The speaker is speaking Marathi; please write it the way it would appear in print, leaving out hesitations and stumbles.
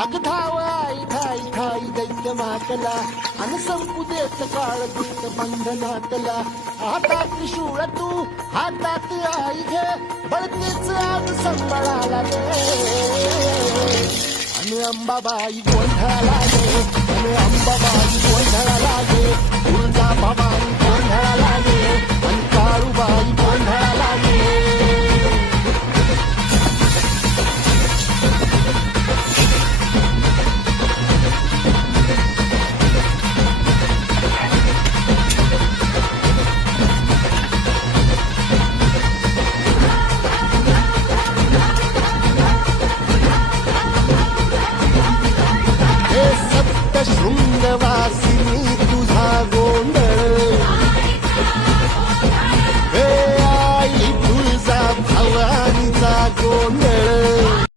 अग धाव आई ठाई ठाई दैत्य मातला अन संपू देत काळ दूत बंधनातला हातात त्रिशूळ तू हातात आई घे बळतेच आज संबळाला गे अन अंबाबाई गोंधळाला गे अन अंबाबाई गोंधळाला गे तुळजा भवानी गोंधळाला गे अन काळूबाई गोंधळाला गे